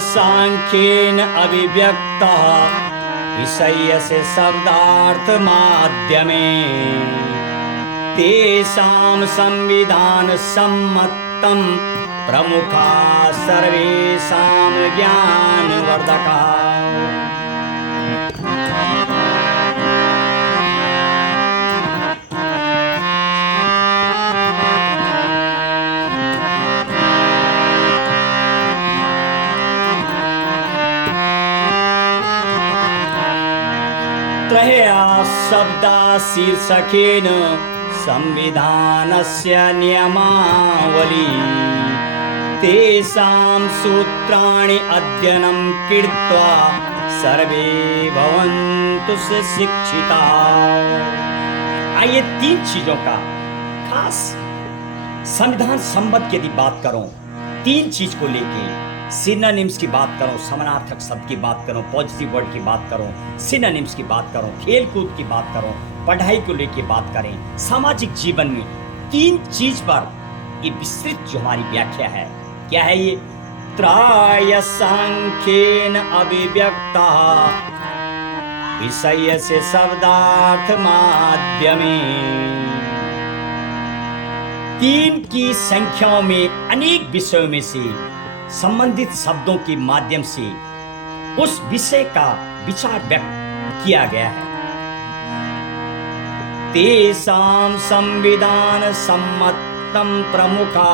सांख्येन अभिव्यक्तः विषयस्य शब्दार्थ माध्यमे तेषां संविधान सम्मतं प्रमुखा सर्वेषां ज्ञानवर्धका। त्रयः शब्दा शीर्षकेन संविधानस्य नियमावली तेषां सूत्राणि अध्ययनं कृत्वा सर्वे भवन्तु सुशिक्षिताः। आइए तीन चीजों का खास संविधान संबंध की यदि बात करूं, तीन चीज को लेके सिनोनिम्स की बात करूं, समानार्थक शब्द की बात करूं, पॉजिटिव वर्ड की बात करूं, सिनोनिम्स की बात करूं, खेल कूद की बात करूं, पढ़ाई को लेके बात करें, सामाजिक जीवन में तीन चीज पर ये विस्तृत जो हमारी व्याख्या है, क्या है ये? त्रय सांख्येन अभिव्यक्तः विषयस्य शब्दार्थ माध्यमे। तीन की संख्याओं में अनेक विषयों में से संबंधित शब्दों के माध्यम से उस विषय का विचार व्यक्त किया गया है। तेषां संविधान सम्मतं प्रमुखा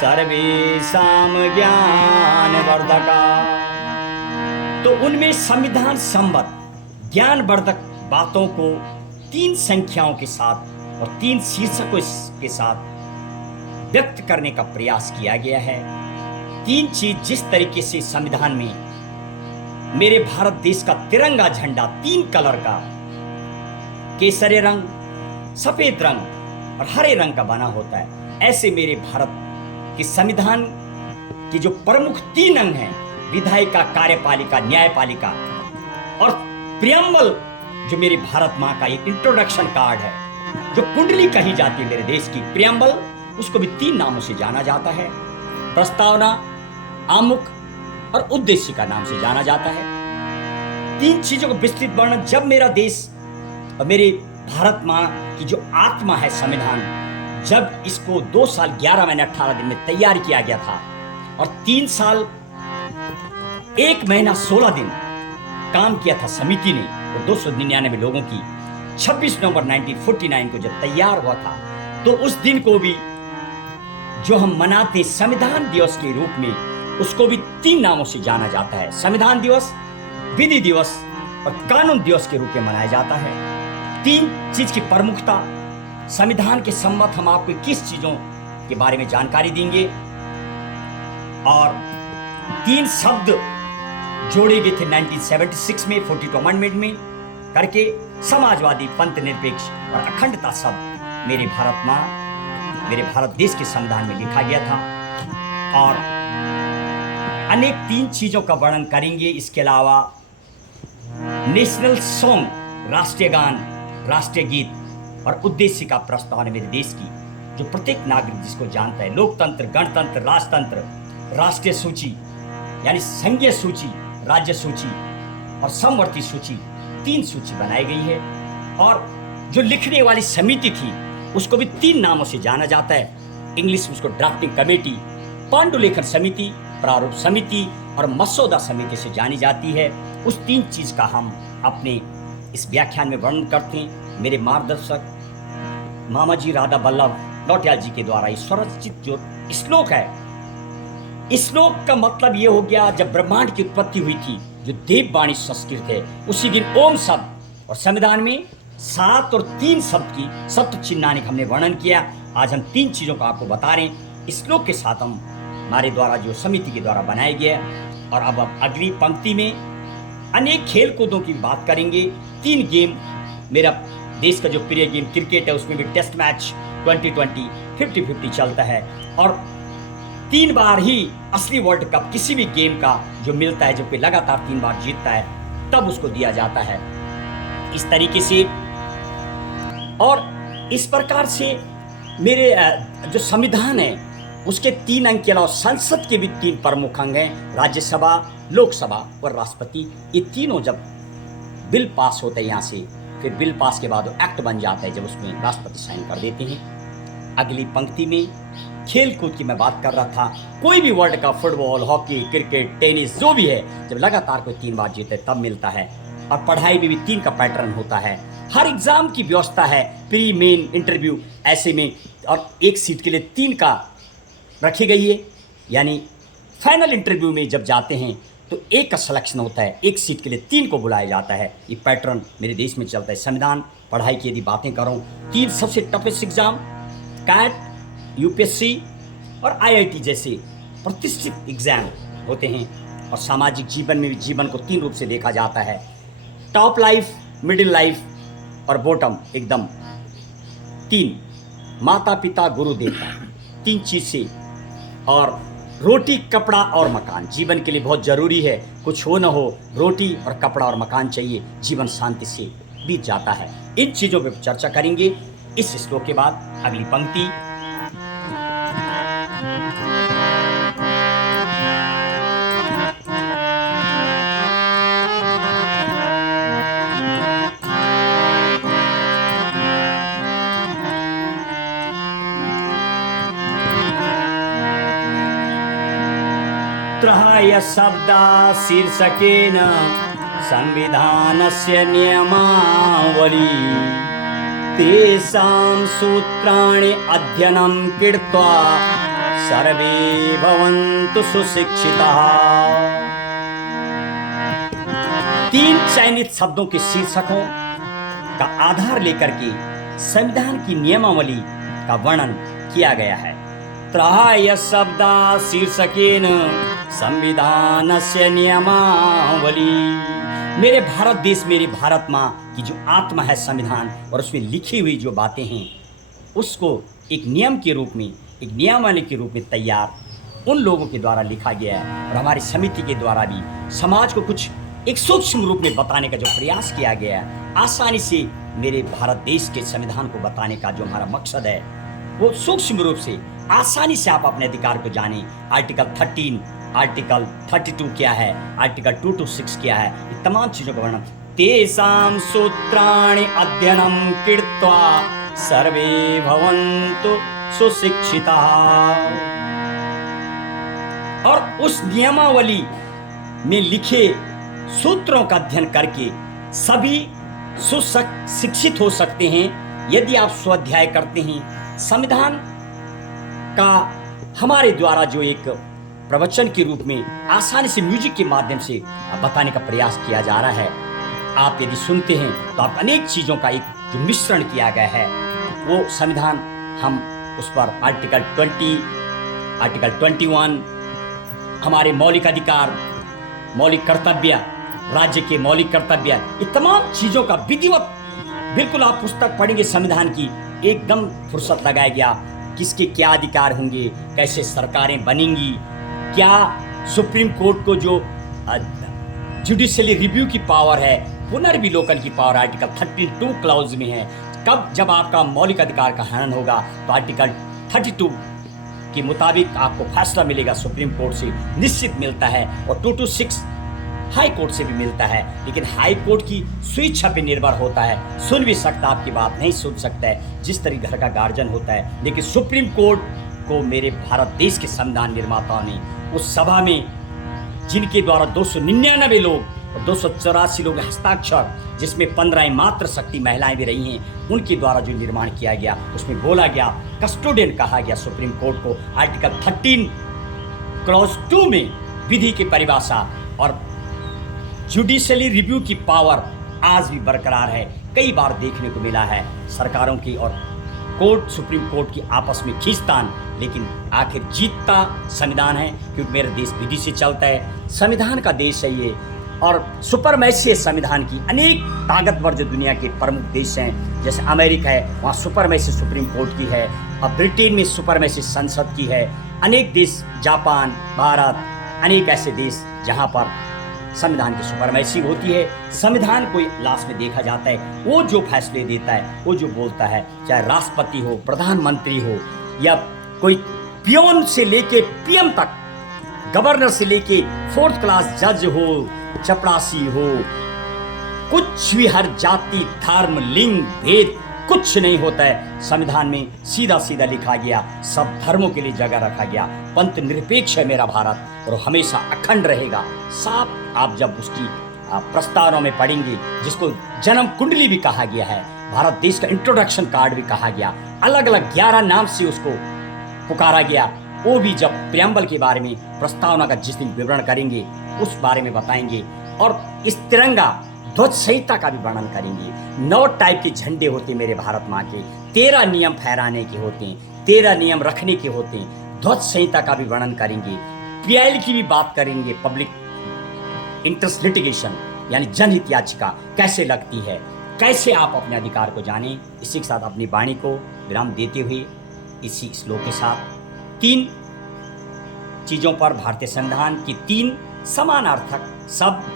सर्वेषां ज्ञानवर्धका। तो उनमें संविधान सम्मत ज्ञानवर्धक बातों को तीन संख्याओं के साथ और तीन शीर्षकों के साथ व्यक्त करने का प्रयास किया गया है। तीन चीज जिस तरीके से संविधान में मेरे भारत देश का तिरंगा झंडा तीन कलर का, केसरी रंग, सफेद रंग और हरे रंग का बना होता है, ऐसे मेरे भारत के संविधान की जो प्रमुख तीन अंग हैं, विधायिका, कार्यपालिका, न्यायपालिका और प्रियम्बल, जो मेरी भारत माँ का एक इंट्रोडक्शन कार्ड है, जो कुंडली कही जाती है मेरे देश की, प्रियम्बल, उसको भी तीन नामों से जाना जाता है। प्रस्तावना, आमुख और उद्देशिका नाम से जाना जाता है। तीन चीजों का विस्तृत वर्णन जब मेरा देश और मेरे भारत माँ की जो आत्मा है संविधान, जब इसको 2 साल 11 महीने 18 दिन में तैयार किया गया था और 3 साल 1 महीना 16 दिन काम किया था समिति ने और 299 लोगों की, 26 नवंबर 1949 को जब तैयार हुआ था, तो उस दिन को भी जो हम मनाते संविधान दिवस के रूप में, उसको भी तीन नामों से जाना जाता है। संविधान दिवस, विधि दिवस और कानून दिवस के रूप में मनाया जाता है। तीन चीज की प्रमुखता, संविधान के सम्मत हम आपको किस चीजों के बारे में जानकारी देंगे और तीन शब्द जोड़े गए थे 1976 में 42 अमेंडमेंट में करके, समाजवादी, पंथ निरपेक्ष और अखंडता शब्द मेरे भारत माँ, मेरे भारत देश के संविधान में लिखा गया था। और अनेक तीन चीजों का वर्णन करेंगे। इसके अलावा नेशनल सॉन्ग, राष्ट्रीय गान, राष्ट्रीय गीत और उद्देश्य का प्रस्तावना मेरे देश की, जो प्रत्येक नागरिक जिसको जानता है, लोकतंत्र, गणतंत्र, राजतंत्र, राष्ट्रीय सूची यानी संघीय सूची, राज्य सूची और समवर्ती सूची, तीन सूची बनाई गई है। और जो लिखने वाली समिति थी उसको भी तीन नामों से जाना जाता है। इंग्लिश में उसको ड्राफ्टिंग कमेटी, पांडुलेखन समिति, प्रारूप समिति और मसौदा समिति से जानी जाती है। उस तीन चीज का हम अपने इस व्याख्यान में वर्णन करते हैं। मेरे मार्गदर्शक मामाजी राधा बल्लभ नौटियाल जी के द्वारा ये स्वरचित जो श्लोक है, इस श्लोक का मतलब ये हो गया, जब ब्रह्मांड की उत्पत्ति हुई थी, जो देववाणी संस्कृत है, उसी दिन ओम शब्द और संविधान में 7 और 3 शब्द की सप्त चिन्हानी का हमने वर्णन किया। आज हम तीन चीजों का आपको बता रहे हैं। इस श्लोक के साथ हम हमारे द्वारा जो समिति के द्वारा बनाया गया। और अब अगली पंक्ति में अनेक खेल कूदों की बात करेंगे। 3 गेम, मेरा देश का जो प्रिय गेम क्रिकेट है, उसमें भी टेस्ट मैच 2020 50-50 चलता है और 3 बार ही असली वर्ल्ड कप किसी भी गेम का जो मिलता है, जो कोई लगातार 3 बार जीतता है, तब उसको दिया जाता है। इस तरीके से और इस प्रकार से मेरे जो संविधान है उसके 3 अंग के अलावा संसद के भी 3 प्रमुख अंग हैं, राज्यसभा, लोकसभा और राष्ट्रपति। ये तीनों जब बिल पास होते हैं यहाँ से, फिर बिल पास के बाद वो एक्ट बन जाता है जब उसमें राष्ट्रपति साइन कर देते हैं। अगली पंक्ति में खेल कूद की मैं बात कर रहा था। कोई भी world cup, football, hockey, cricket, tennis जो भी है, जब लगातार कोई 3 बार जीते तब मिलता है। और पढ़ाई में भी 3 का पैटर्न होता है। हर एग्जाम की व्यवस्था है, प्री, मेन, इंटरव्यू, ऐसे में, और एक सीट के लिए 3 का रखी गई है। यानी फाइनल इंटरव्यू में जब जाते हैं तो 1 का सिलेक्शन होता है, एक सीट के लिए 3 को बुलाया जाता है। ये पैटर्न मेरे देश में चलता है। संविधान पढ़ाई की यदि बातें करूँ, 3 सबसे टफेस्ट एग्जाम, कैट, यूपीएससी और आईआईटी जैसे प्रतिष्ठित एग्जाम होते हैं। और सामाजिक जीवन में भी जीवन को 3 रूप से देखा जाता है, टॉप लाइफ, मिडिल लाइफ और बॉटम एकदम। 3 माता पिता गुरु देवता, 3 चीज से। और रोटी, कपड़ा और मकान जीवन के लिए बहुत जरूरी है। कुछ हो ना हो, रोटी और कपड़ा और मकान चाहिए, जीवन शांति से बीत जाता है। इन चीजों पर चर्चा करेंगे इस श्लोक के बाद। अगली पंक्ति, त्रय शब्दा शीर्षकेन संविधानस्य नियमावली तेषां सूत्राणि अध्ययनं कृत्वा सर्वे भवन्तु सुशिक्षिताः। 3 चयनित शब्दों के शीर्षकों का आधार लेकर के संविधान की नियमावली का वर्णन किया गया है। त्रय शब्दा शीर्षकेन संविधानस्य नियमावली। मेरे भारत देश, मेरी भारत माँ की जो आत्मा है संविधान, और उसमें लिखी हुई जो बातें हैं उसको एक नियम के रूप में, एक नियमावली के रूप में तैयार उन लोगों के द्वारा लिखा गया है। और हमारी समिति के द्वारा भी समाज को कुछ एक सूक्ष्म रूप में बताने का जो प्रयास किया गया है, आसानी से मेरे भारत देश के संविधान को बताने का जो हमारा मकसद है, वो सूक्ष्म रूप से आसानी से आप अपने अधिकार को जानें। आर्टिकल 13, आर्टिकल 32 क्या है, आर्टिकल 2 to 6 क्या है, ये तमाम चीजों का वर्णन। तेषां सूत्राणि अध्ययनं कृत्वा सर्वे भवन्तु सुशिक्षिताः। और उस नियमावली में लिखे सूत्रों का अध्ययन करके सभी सुशिक्षित हो सकते हैं यदि आप स्वाध्याय करते हैं। संविधान का हमारे द्वारा जो एक प्रवचन के रूप में आसानी से म्यूजिक के माध्यम से बताने का प्रयास किया जा रहा है, आप यदि सुनते हैं तो आप अनेक चीज़ों का एक जो मिश्रण किया गया है वो संविधान, हम उस पर आर्टिकल 20, आर्टिकल 21, हमारे मौलिक अधिकार, मौलिक कर्तव्य, राज्य के मौलिक कर्तव्य, ये तमाम चीज़ों का विधिवत, बिल्कुल आप पुस्तक पढ़ेंगे संविधान की, एकदम फुर्सत लगाया गया। किसके क्या अधिकार होंगे, कैसे सरकारें बनेंगी, क्या सुप्रीम कोर्ट को जो जुडिशियली रिव्यू की पावर है, पुनर्विलोकन की पावर आर्टिकल 32 क्लाउज में है। कब जब आपका मौलिक अधिकार का हनन होगा तो आर्टिकल 32 के मुताबिक आपको फैसला मिलेगा, सुप्रीम कोर्ट से निश्चित मिलता है, और 2 to 6 हाई कोर्ट से भी मिलता है। लेकिन हाई कोर्ट की स्वेच्छा पे निर्भर होता है, सुन भी सकता, आपकी बात नहीं सुन सकता है, जिस तरह घर का गार्जियन होता है। लेकिन सुप्रीम कोर्ट को मेरे भारत देश के संविधान निर्माताओं ने उस सभा में, जिनके द्वारा 299 लोग और 284 लोग हस्ताक्षर, जिसमें 15 मात्र शक्ति महिलाएं भी रही हैं, उनके द्वारा जो निर्माण किया गया, उसमें बोला गया, कस्टोडियन कहा गया सुप्रीम कोर्ट को। आर्टिकल 13 क्लॉज 2 में विधि की परिभाषा और जुडिशियली रिव्यू की पावर आज भी बरकरार है। कई बार देखने को मिला है सरकारों की और कोर्ट, सुप्रीम कोर्ट की आपस में खींचतान, लेकिन आखिर जीतता संविधान है, क्योंकि मेरा देश विधि से चलता है, संविधान का देश है ये। और सुपरमैसी संविधान की अनेक ताकतवर जो दुनिया के प्रमुख देश हैं, जैसे अमेरिका है, वहाँ सुपरमैसी सुप्रीम कोर्ट की है, और ब्रिटेन में सुपरमैसी संसद की है। अनेक देश, जापान, भारत, अनेक ऐसे देश जहाँ पर संविधान की सुपरमैसी होती है। संविधान को लास्ट में देखा जाता है, वो जो फैसले देता है, वो जो बोलता है, चाहे राष्ट्रपति हो, प्रधानमंत्री हो, या कोई पियोन से लेके पीएम तक, गवर्नर से लेके 4th क्लास जज हो, चपरासी हो, कुछ भी, हर जाति धर्म लिंग भेद कुछ नहीं होता है। संविधान में सीधा सीधा लिखा गया, सब धर्मों के लिए जगह रखा गया। पंथ निरपेक्ष है मेरा भारत और हमेशा अखंड रहेगा। साफ आप जब उसकी प्रस्तावना में पढ़ेंगे, जिसको जन्म कुंडली भी कहा गया है, भारत देश का इंट्रोडक्शन कार्ड भी कहा गया, अलग अलग 11 नाम से उसको पुकारा गया, वो भी जब प्रियम्बल के बारे में प्रस्तावना का जिस दिन विवरण करेंगे उस बारे में बताएंगे। और इस तिरंगा ध्वज संहिता का भी वर्णन करेंगे। 9 टाइप के झंडे होते मेरे भारत माँ के, 13 नियम फहराने के होते हैं, 13 नियम रखने के होते हैं। ध्वज संहिता का भी वर्णन करेंगे। पीआईएल की भी बात करेंगे, पब्लिक इंटरेस्ट लिटिगेशन यानी जनहित याचिका कैसे लगती है, कैसे आप अपने अधिकार को जानें। इसी के साथ अपनी वाणी को विराम देते हुए इसी श्लोक के साथ 3 चीजों पर भारतीय संविधान की 3 समानार्थक शब्द,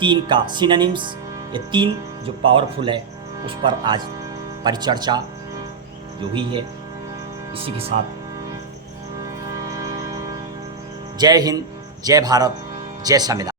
3 का सिनोनिम्स, ये 3 जो पावरफुल है उस पर आज परिचर्चा जो हुई है। इसी के साथ जय हिंद, जय भारत, जय संविधान।